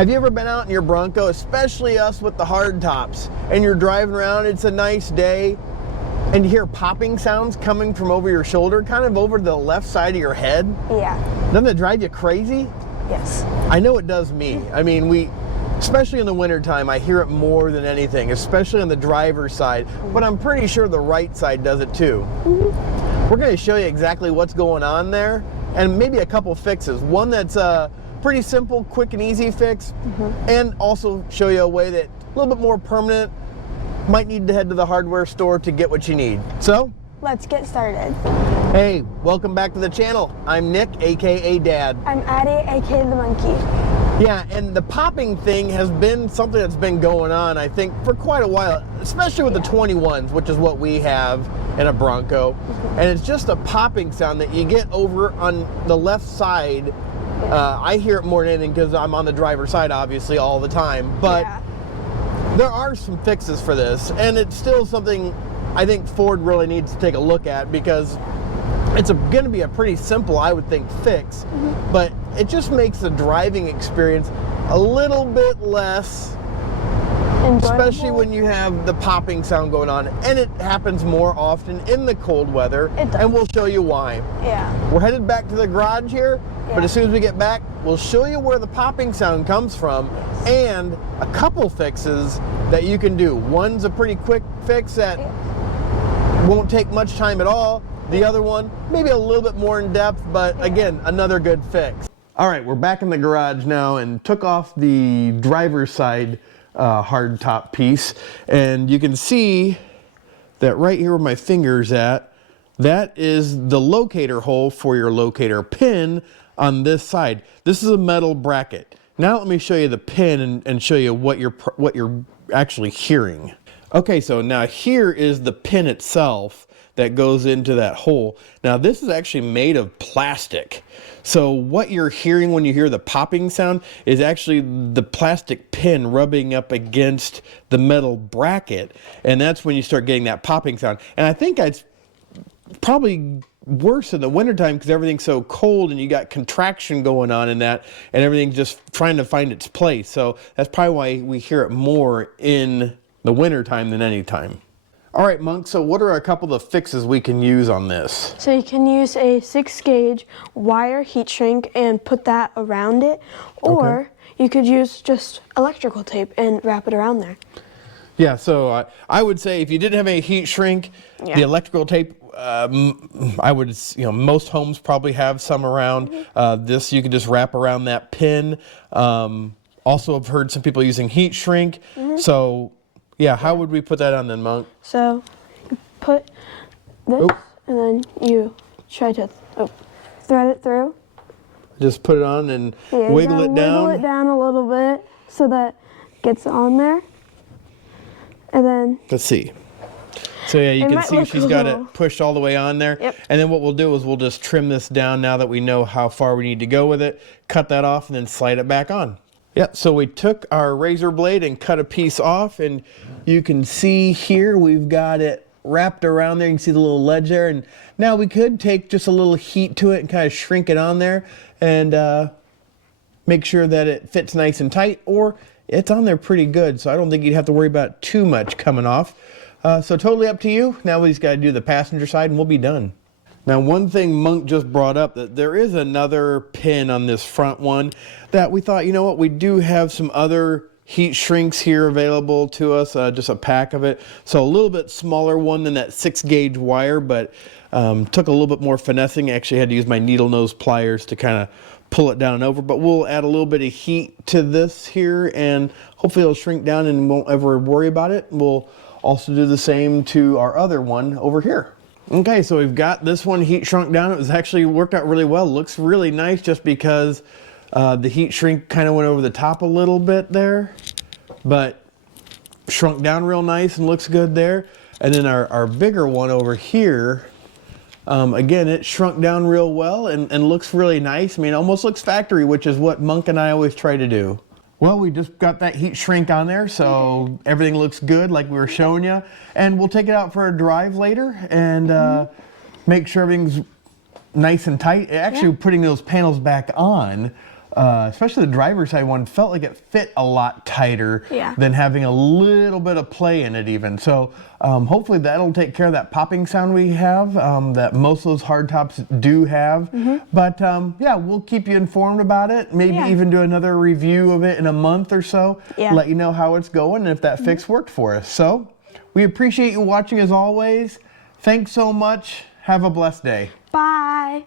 Have you ever been out in your Bronco, especially us with the hard tops, and you're driving around, it's a nice day, and you hear popping sounds coming from over your shoulder, kind of over the left side of your head? Yeah. Doesn't that drive you crazy? Yes. I know it does me. I mean, especially in the wintertime, I hear it more than anything, especially on the driver's side, but I'm pretty sure the right side does it too. We're going to show you exactly what's going on there, and maybe a couple fixes. One that's pretty simple, quick and easy fix, and also show you a way that a little bit more permanent. Might need to head to the hardware store to get what you need. So Let's get started. hey, welcome back to the channel. I'm Nick, aka Dad. I'm Addie, aka the monkey. Yeah, and the popping thing has been something that's been going on, I think, for quite a while, especially with the 21s, which is what we have in a Bronco. And it's just a popping sound that you get over on the left side. I hear it more than anything because I'm on the driver's side, obviously, all the time. But there are some fixes for this, and it's still something I think Ford really needs to take a look at, because it's going to be a pretty simple, I would think, fix, but it just makes the driving experience a little bit less Enjoyable. Especially when you have the popping sound going on, and it happens more often in the cold weather, and we'll show you why. Yeah. We're headed back to the garage here, but as soon as we get back, we'll show you where the popping sound comes from, and a couple fixes that you can do. One's a pretty quick fix that won't take much time at all. The other one, maybe a little bit more in depth, but again, another good fix. All right, we're back in the garage now and took off the driver's side hard top piece, and you can see that right here where my finger's at, that is the locator hole for your locator pin on this side. This is a metal bracket. Now let me show you the pin and show you what you're actually hearing. Okay, so now here is the pin itself that goes into that hole. Now this is actually made of plastic. So what you're hearing when you hear the popping sound is actually the plastic pin rubbing up against the metal bracket, and that's when you start getting that popping sound. And I think it's probably worse in the wintertime because everything's so cold and you got contraction going on in that, and everything's just trying to find its place. So that's probably why we hear it more in the wintertime than any time. All right, Monk, so what are a couple of fixes we can use on this? So you can use a 6-gauge wire heat shrink and put that around it, or you could use just electrical tape and wrap it around there. Yeah, so I would say if you didn't have a heat shrink, the electrical tape, I would, most homes probably have some around. This you could just wrap around that pin. Also, I've heard some people using heat shrink. So, yeah, how would we put that on then, Monk? So, you put this, and then you try to thread it through. Just put it on and wiggle it down? Wiggle it down a little bit so that it gets on there. And then... Let's see. So yeah, you can see she's got it pushed all the way on there. And then what we'll do is we'll just trim this down now that we know how far we need to go with it. Cut that off and then slide it back on. Yeah, so we took our razor blade and cut a piece off, and you can see here we've got it wrapped around there. You can see the little ledge there, and now we could take just a little heat to it and kind of shrink it on there and make sure that it fits nice and tight, or it's on there pretty good, so I don't think you'd have to worry about too much coming off. So totally up to you. Now we just got to do the passenger side and we'll be done. Now, one thing Monk just brought up, that there is another pin on this front one that we thought, you know what, we do have some other heat shrinks here available to us, just a pack of it. So a little bit smaller one than that 6-gauge wire, but took a little bit more finessing. Actually had to use my needle nose pliers to kind of pull it down and over, but we'll add a little bit of heat to this here and hopefully it'll shrink down and won't ever worry about it. We'll also do the same to our other one over here. Okay, so we've got this one heat shrunk down. It was actually worked out really well. Looks really nice just because the heat shrink kind of went over the top a little bit there, but shrunk down real nice and looks good there. And then our bigger one over here, again, it shrunk down real well and looks really nice. I mean, it almost looks factory, which is what Monk and I always try to do. Well, we just got that heat shrink on there, so everything looks good like we were showing you. And we'll take it out for a drive later and make sure everything's nice and tight. Actually, putting those panels back on especially the driver's side one, felt like it fit a lot tighter than having a little bit of play in it even. So hopefully that'll take care of that popping sound we have that most of those hardtops do have. But yeah, we'll keep you informed about it. Maybe even do another review of it in a month or so. Let you know how it's going and if that fix worked for us. So we appreciate you watching as always. Thanks so much. Have a blessed day. Bye.